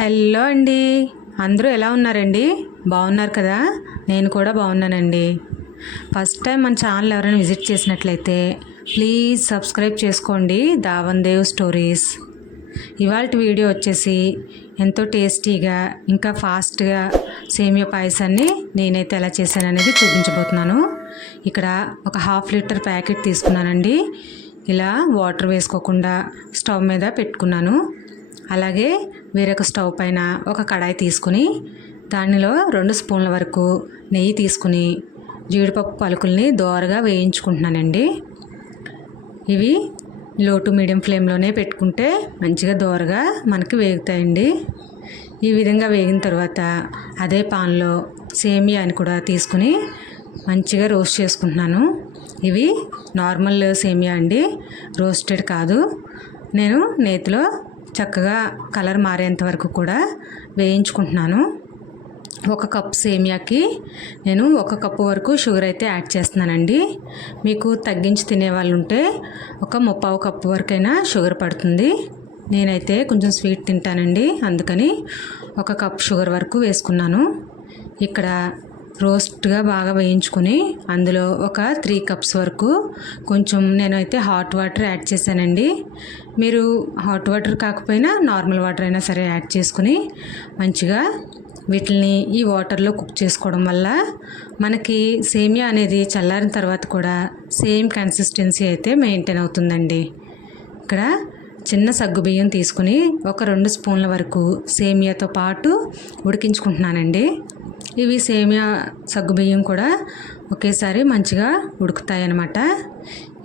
Hello అండి. అందరూ ఎలా ఉన్నారండి? బాగున్నారు కదా? నేను కూడా బాగున్నానండి. ఫస్ట్ టైం మన ఛానల్ ఎవరైనా విజిట్ చేసినట్లయితే ప్లీజ్ సబ్స్క్రైబ్ చేసుకోండి. దావన్ దేవ్ స్టోరీస్. ఇవాళ వీడియో వచ్చేసి ఎంతో టేస్టీగా ఇంకా ఫాస్ట్గా సేమియా పాయసాన్ని నేనైతే ఎలా చేశాననేది చూపించబోతున్నాను. ఇక్కడ ఒక హాఫ్ లీటర్ ప్యాకెట్ తీసుకున్నానండి. ఇలా వాటర్ వేసుకోకుండా స్టవ్ మీద పెట్టుకున్నాను. అలాగే వేరొక స్టవ్ పైన ఒక కడాయి తీసుకుని దానిలో రెండు స్పూన్ల వరకు నెయ్యి తీసుకుని జీడిపప్పు పలుకుల్ని దోరగా వేయించుకుంటున్నానండి. ఇవి లో టు మీడియం ఫ్లేమ్లోనే పెట్టుకుంటే మంచిగా దోరగా మనకి వేగుతాయండి. ఈ విధంగా వేగిన తర్వాత అదే పాన్లో సేమియాని కూడా తీసుకుని మంచిగా రోస్ట్ చేసుకుంటున్నాను. ఇవి నార్మల్ సేమియా అండి రోస్టెడ్ కాదు. నేను నేతిలో చక్కగా కలర్ మారేంత వరకు కూడా వేయించుకుంటున్నాను. ఒక కప్ సేమియాకి నేను ఒక కప్పు వరకు షుగర్ అయితే యాడ్ చేస్తున్నానండి. మీకు తగ్గించి తినే వాళ్ళు ఉంటే ఒక ముప్పావు కప్పు వరకైనా షుగర్ పడుతుంది. నేనైతే కొంచెం స్వీట్ తింటానండి. అందుకని ఒక కప్ షుగర్ వరకు వేసుకున్నాను. ఇక్కడ రోస్ట్గా బాగా వేయించుకొని అందులో ఒక త్రీ కప్స్ వరకు కొంచెం నేనైతే హాట్ వాటర్ యాడ్ చేశానండి. మీరు హాట్ వాటర్ కాకపోయినా నార్మల్ వాటర్ అయినా సరే యాడ్ చేసుకుని మంచిగా వీటిని ఈ వాటర్లో కుక్ చేసుకోవడం వల్ల మనకి సేమియా అనేది చల్లారిన తర్వాత కూడా సేమ్ కన్సిస్టెన్సీ అయితే మెయింటైన్ అవుతుందండి. ఇక్కడ చిన్న సగ్గు బియ్యం తీసుకుని ఒక రెండు స్పూన్ల వరకు సేమియాతో పాటు ఉడికించుకుంటున్నానండి. ఇవి సేమియా సగ్గు బియ్యం కూడా ఒకేసారి మంచిగా ఉడుకుతాయి అన్నమాట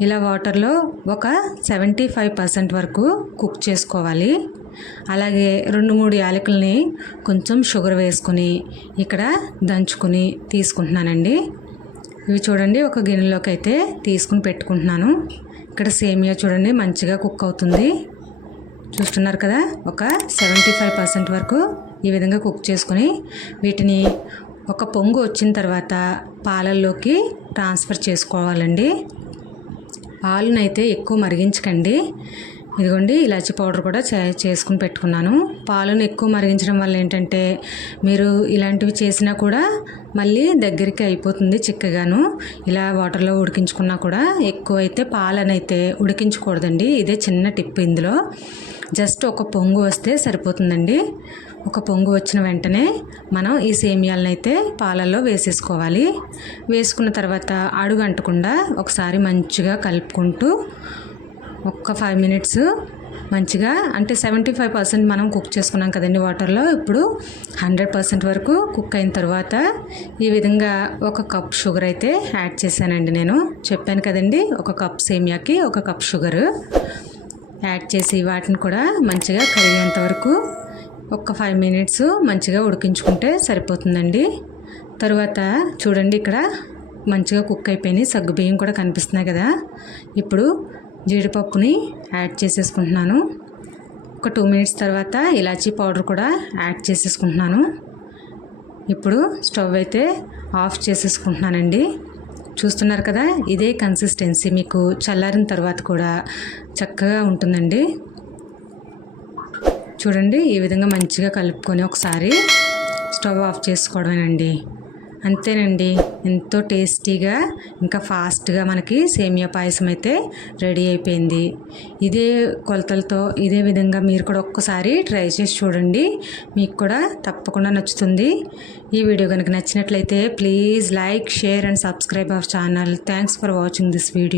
ఇలా వాటర్లో ఒక సెవెంటీ ఫైవ్ పర్సెంట్ వరకు కుక్ చేసుకోవాలి. అలాగే రెండు మూడు యాలకుల్ని కొంచెం షుగర్ వేసుకుని ఇక్కడ దంచుకుని తీసుకుంటున్నానండి. ఇవి చూడండి ఒక గిన్నెలోకి అయితే తీసుకుని పెట్టుకుంటున్నాను. ఇక్కడ సేమియా చూడండి మంచిగా కుక్ అవుతుంది. చూస్తున్నారు కదా ఒక సెవెంటీ ఫైవ్ పర్సెంట్ వరకు ఈ విధంగా కుక్ చేసుకొని వీటిని ఒక పొంగు వచ్చిన తర్వాత పాలల్లోకి ట్రాన్స్ఫర్ చేసుకోవాలండి. పాలునైతే ఎక్కువ మరిగించకండి. ఇదిగోండి ఇలాచి పౌడర్ కూడా చే చేసుకుని పెట్టుకున్నాను. పాలను ఎక్కువ మరిగించడం వల్ల ఏంటంటే మీరు ఇలాంటివి చేసినా కూడా మళ్ళీ దగ్గరికి అయిపోతుంది చిక్కగాను. ఇలా వాటర్లో ఉడికించుకున్నా కూడా ఎక్కువ అయితే పాలనైతే ఉడికించకూడదండి. ఇదే చిన్న టిప్ ఇందులో. జస్ట్ ఒక పొంగు వస్తే సరిపోతుందండి. ఒక పొంగు వచ్చిన వెంటనే మనం ఈ సేమియాలను అయితే పాలల్లో వేసేసుకోవాలి. వేసుకున్న తర్వాత అడుగు అంటకుండా ఒకసారి మంచిగా కలుపుకుంటూ ఒక్క ఫైవ్ మినిట్స్ మంచిగా అంటే సెవెంటీ ఫైవ్ పర్సెంట్ మనం కుక్ చేసుకున్నాం కదండి వాటర్లో ఇప్పుడు హండ్రెడ్ పర్సెంట్ వరకు కుక్ అయిన తర్వాత ఈ విధంగా ఒక కప్ షుగర్ అయితే యాడ్ చేశానండి నేను. చెప్పాను కదండి ఒక కప్ సేమియాకి ఒక కప్ షుగర్ యాడ్ చేసి వాటిని కూడా మంచిగా కరిగేంత వరకు ఒక ఫైవ్ మినిట్స్ మంచిగా ఉడికించుకుంటే సరిపోతుందండి. తర్వాత చూడండి ఇక్కడ మంచిగా కుక్ అయిపోయినాయి. సగ్గు బియ్యం కూడా కనిపిస్తున్నాయి కదా. ఇప్పుడు జీడిపప్పుని యాడ్ చేసేసుకుంటున్నాను. ఒక టూ మినిట్స్ తర్వాత ఇలాచీ పౌడర్ కూడా యాడ్ చేసేసుకుంటున్నాను. ఇప్పుడు స్టవ్ అయితే ఆఫ్ చేసేసుకుంటున్నానండి. చూస్తున్నారు కదా ఇదే కన్సిస్టెన్సీ. మీకు చల్లారిన తర్వాత కూడా చక్కగా ఉంటుందండి. చూడండి ఈ విధంగా మంచిగా కలుపుకొని ఒకసారి స్టవ్ ఆఫ్ చేసుకోవడమేనండి. అంతేనండి. ఎంతో టేస్టీగా ఇంకా ఫాస్ట్గా మనకి సేమియా పాయసం అయితే రెడీ అయిపోయింది. ఇదే కొలతలతో ఇదే విధంగా మీరు కూడా ఒక్కసారి ట్రై చేసి చూడండి. మీకు కూడా తప్పకుండా నచ్చుతుంది. ఈ వీడియో కనుక నచ్చినట్లయితే please like share and subscribe our channel. Thanks for watching this video.